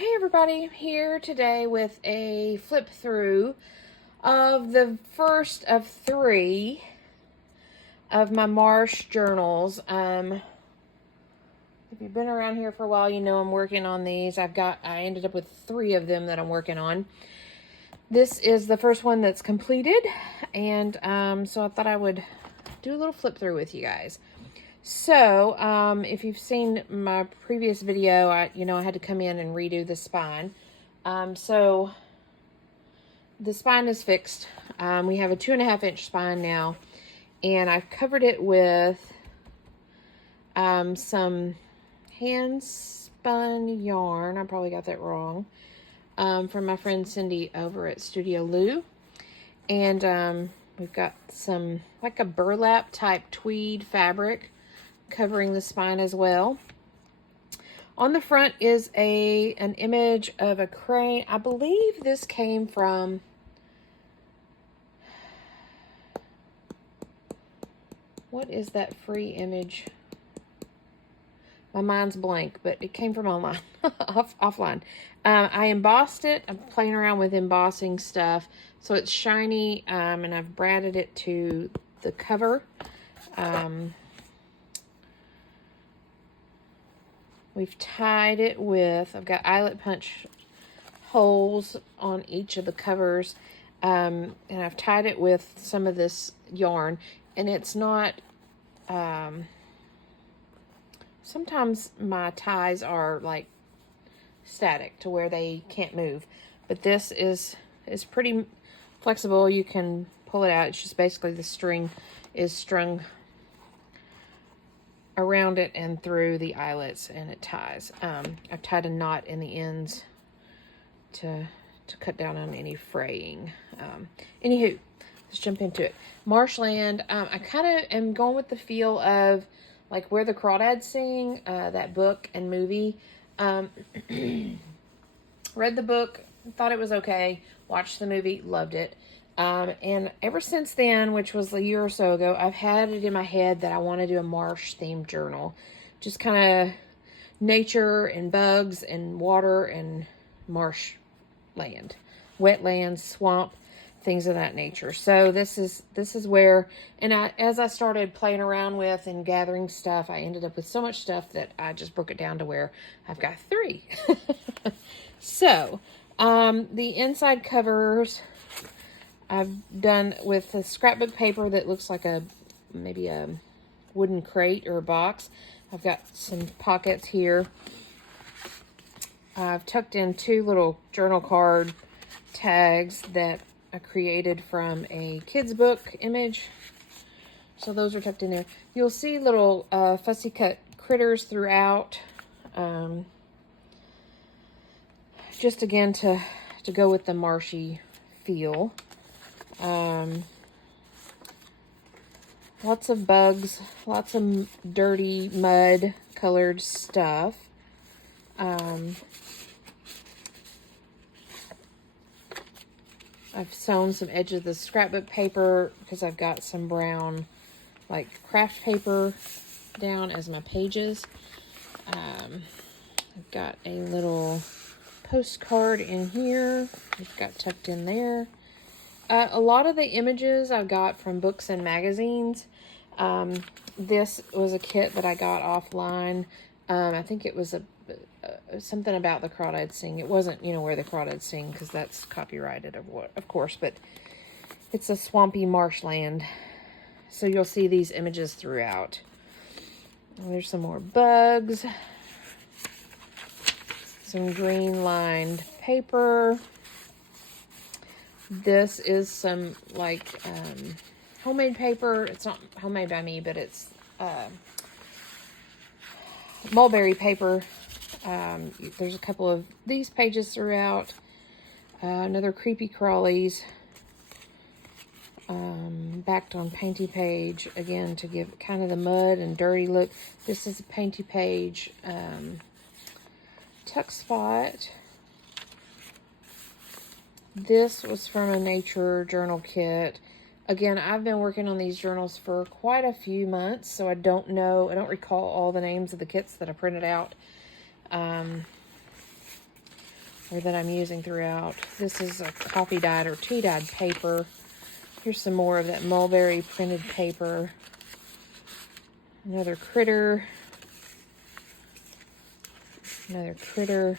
Hey everybody, I'm here today with a flip through of the first of 3 of my Marsh journals. If you've been around here for a while, you know I'm working on these. I ended up with 3 of them that I'm working on. This is the first one that's completed, and so I thought I would do a little flip through with you guys. So, if you've seen my previous video, I had to come in and redo the spine. So the spine is fixed. We have a 2.5-inch spine now, and I've covered it with some hand spun yarn. I probably got that wrong. From my friend Cindy over at Studio Lou. And we've got some, like a burlap type tweed fabric covering the spine as well. On the front is an image of a crane. I believe this came from what is that free image? My mind's blank, but it came from online, offline. I embossed it. I'm playing around with embossing stuff, so it's shiny, and I've braided it to the cover. We've tied it with, I've got eyelet punch holes on each of the covers, and I've tied it with some of this yarn, and it's not, sometimes my ties are like static to where they can't move, but this is pretty flexible. You can pull it out. It's just basically the string is strung around it and through the eyelets, and it ties. I've tied a knot in the ends to cut down on any fraying. Anywho, let's jump into it. Marshland, I kind of am going with the feel of like Where the Crawdads Sing, that book and movie. Read the book, thought it was okay. Watched the movie, loved it. And ever since then, which was a year or so ago, I've had it in my head that I want to do a marsh themed journal. Just kind of nature and bugs and water and marsh land, wetlands, swamp, things of that nature. So this is where, and as I started playing around with and gathering stuff, I ended up with so much stuff that I just broke it down to where I've got 3. So, the inside covers I've done with the scrapbook paper that looks like maybe a wooden crate or a box. I've got some pockets here. I've tucked in 2 little journal card tags that I created from a kid's book image. So those are tucked in there. You'll see little fussy cut critters throughout. Just again to go with the marshy feel. Lots of bugs, lots of dirty mud colored stuff. I've sewn some edges of the scrapbook paper because I've got some brown like craft paper down as my pages. I've got a little postcard in here. It's got tucked in there. A lot of the images I got from books and magazines. This was a kit that I got offline. I think it was something about the Crawdads Sing. It wasn't, Where the Crawdads Sing, because that's copyrighted, of course, but it's a swampy marshland. So you'll see these images throughout. There's some more bugs. Some green lined paper. This is some like homemade paper. It's not homemade by me, but it's mulberry paper. There's a couple of these pages throughout. Another creepy crawlies. Backed on painty page again to give kind of the mud and dirty look. This is a painty page. Tuck spot. This was from a nature journal kit. Again, I've been working on these journals for quite a few months, so I don't recall all the names of the kits that I printed out. or that I'm using throughout. This is a coffee dyed or tea dyed paper. Here's some more of that mulberry printed paper. Another critter. Another critter.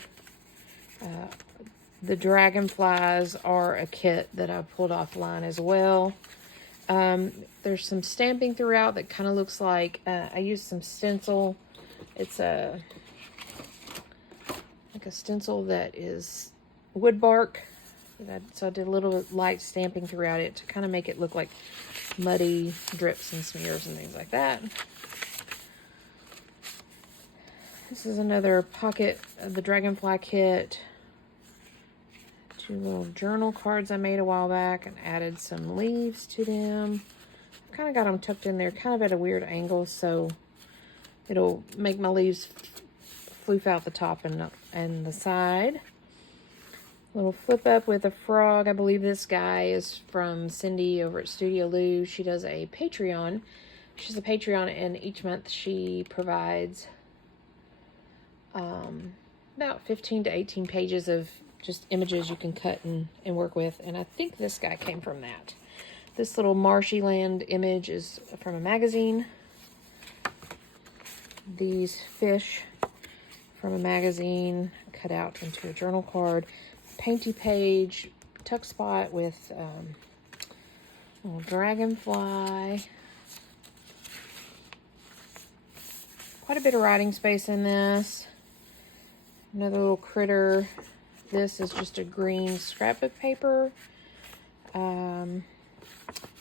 The dragonflies are a kit that I pulled offline as well. There's some stamping throughout that kind of looks like, I used some stencil. It's like a stencil that is wood bark. So I did a little light stamping throughout it to kind of make it look like muddy drips and smears and things like that. This is another pocket of the Dragonfly kit. Two little journal cards I made a while back and added some leaves to them. I kind of got them tucked in there kind of at a weird angle, so it'll make my leaves floof out the top and the side. Little flip up with a frog. I believe this guy is from Cindy over at Studio Lou. She does a Patreon. She's a Patreon, and each month she provides about 15 to 18 pages of just images you can cut and work with. And I think this guy came from that. This little marshy land image is from a magazine. These fish from a magazine cut out into a journal card. Painty page, tuck spot with a little dragonfly. Quite a bit of writing space in this. Another little critter. This is just a green scrapbook paper.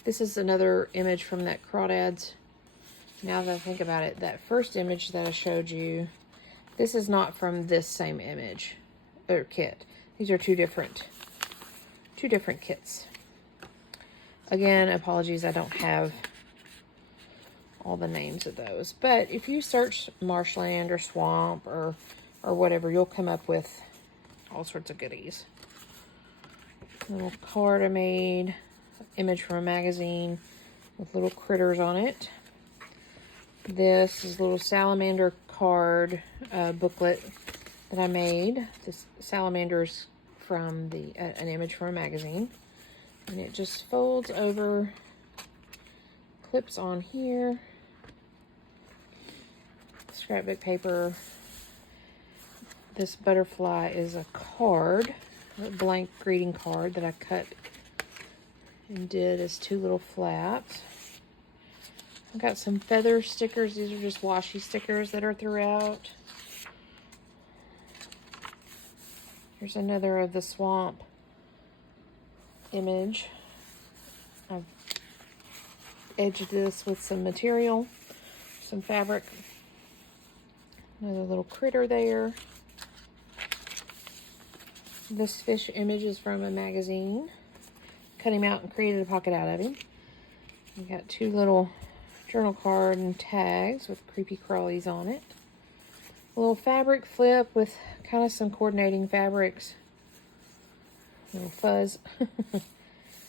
This is another image from that Crawdads. Now that I think about it, that first image that I showed you, this is not from this same image or kit. These are two different kits. Again, apologies, I don't have all the names of those. But if you search marshland or swamp or whatever, you'll come up with all sorts of goodies. Little card I made, image from a magazine with little critters on it. This is a little salamander card booklet that I made. This salamander's from an image from a magazine. And it just folds over, clips on here. Scrapbook paper. This butterfly is a card, a blank greeting card that I cut and did as two little flaps. I've got some feather stickers. These are just washi stickers that are throughout. Here's another of the swamp image. I've edged this with some material, some fabric. Another little critter there. This fish image is from a magazine. Cut him out and created a pocket out of him. We got two little journal card and tags with creepy crawlies on it. A little fabric flip with kind of some coordinating fabrics. A little fuzz.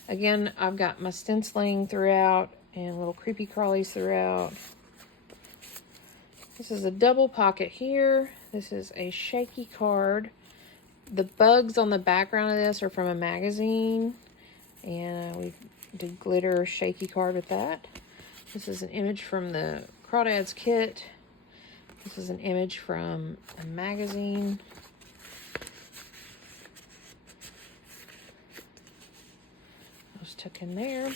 Again, I've got my stenciling throughout and little creepy crawlies throughout. This is a double pocket here. This is a shaky card. The bugs on the background of this are from a magazine, and we did glitter shaky card with that. This is an image from the Crawdads kit. This is an image from a magazine. Those tuck in there.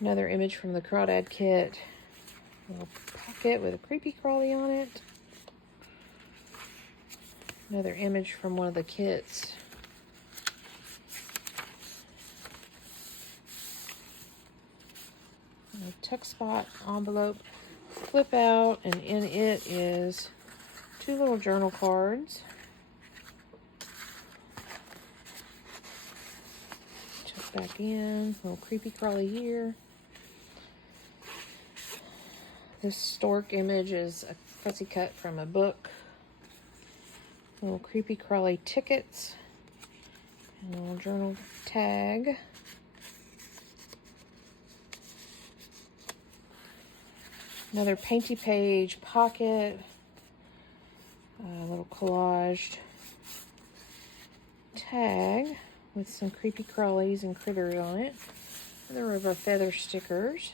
Another image from the Crawdad kit. A little pocket with a creepy crawly on it. Another image from one of the kits. A tuck spot envelope flip out, and in it is two little journal cards. Tuck back in, little creepy crawly here. This stork image is a fussy cut from a book. Little creepy crawly tickets. And a little journal tag. Another painty page pocket. A little little collaged tag with some creepy crawlies and critters on it. Another of our feather stickers.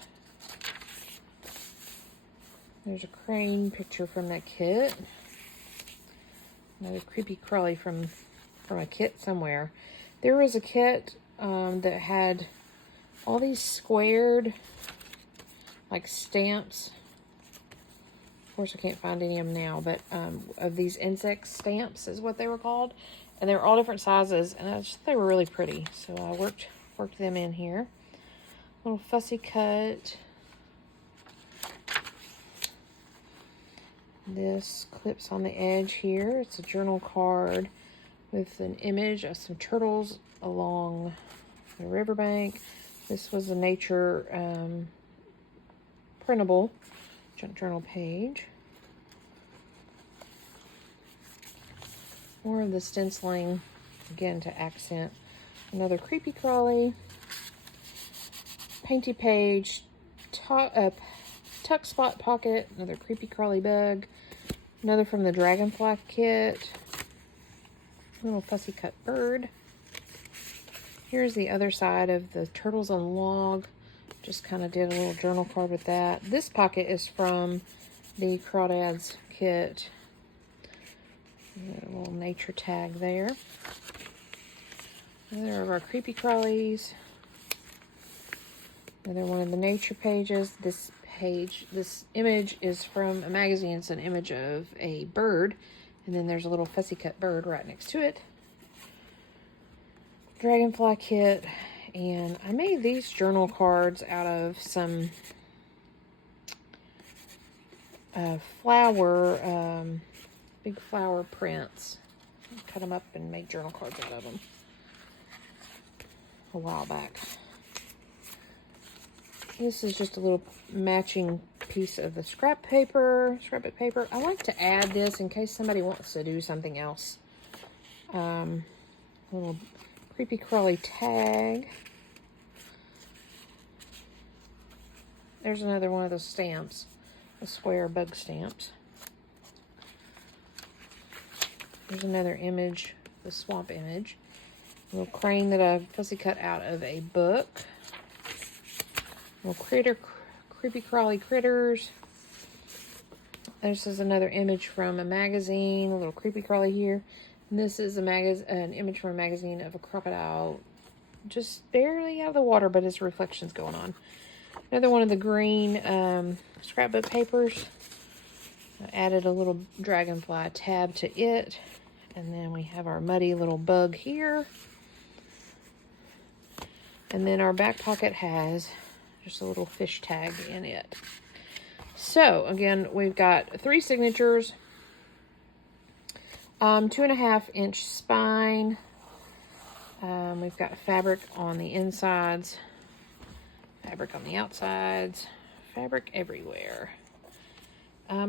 There's a crane picture from that kit. Another creepy crawly from a kit somewhere. There was a kit that had all these squared like stamps. Of course, I can't find any of them now, but of these insect stamps is what they were called, and they were all different sizes, and I just thought they were really pretty. So I worked them in here. Little fussy cut. This clips on the edge here. It's a journal card with an image of some turtles along the riverbank. This was a nature printable junk journal page. More of the stenciling, again, to accent. Another creepy crawly. Painty page. Tuck spot pocket. Another creepy crawly bug. Another from the dragonfly kit. Little fussy cut bird. Here's the other side of the turtles on log. Just kind of did a little journal card with that. This pocket is from the Crawdads kit. A little nature tag there. Another of our creepy crawlies. Another one of the nature pages. This image is from a magazine. It's an image of a bird. And then there's a little fussy cut bird right next to it. Dragonfly kit. And I made these journal cards out of some big flower prints. Cut them up and made journal cards out of them a while back. This is just a little matching piece of the scrapbook paper. I like to add this in case somebody wants to do something else. Little creepy crawly tag. There's another one of those stamps, the square bug stamps. There's another image, the swamp image. A little crane that I fussy cut out of a book. Little creepy crawly critters. This is another image from a magazine, a little creepy crawly here. And this is an image from a magazine of a crocodile just barely out of the water, but his reflection's going on. Another one of the green scrapbook papers. I added a little dragonfly tab to it. And then we have our muddy little bug here. And then our back pocket has just a little fish tag in it. So, again, we've got 3 signatures. 2.5-inch spine. We've got fabric on the insides. Fabric on the outsides. Fabric everywhere.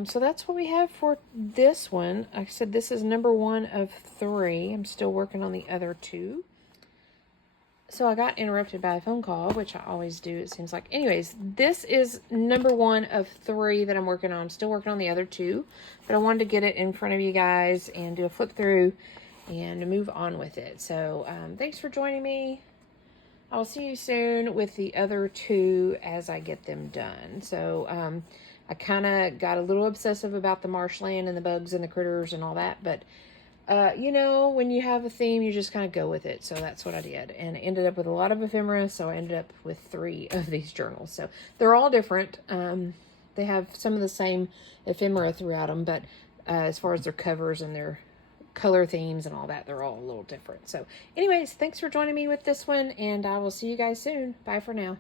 So that's what we have for this one. Like I said, this is number 1 of 3. I'm still working on the other 2. So I got interrupted by a phone call, which I always do, it seems like. Anyways, this is number 1 of 3 that I'm working on. I'm still working on the other 2, but I wanted to get it in front of you guys and do a flip through and move on with it. So thanks for joining me. I'll see you soon with the other 2 as I get them done. So I kind of got a little obsessive about the marshland and the bugs and the critters and all that, but you know, when you have a theme, you just kind of go with it. So that's what I did. And I ended up with a lot of ephemera, so I ended up with 3 of these journals. So they're all different. They have some of the same ephemera throughout them, but as far as their covers and their color themes and all that, they're all a little different. So anyways, thanks for joining me with this one, and I will see you guys soon. Bye for now.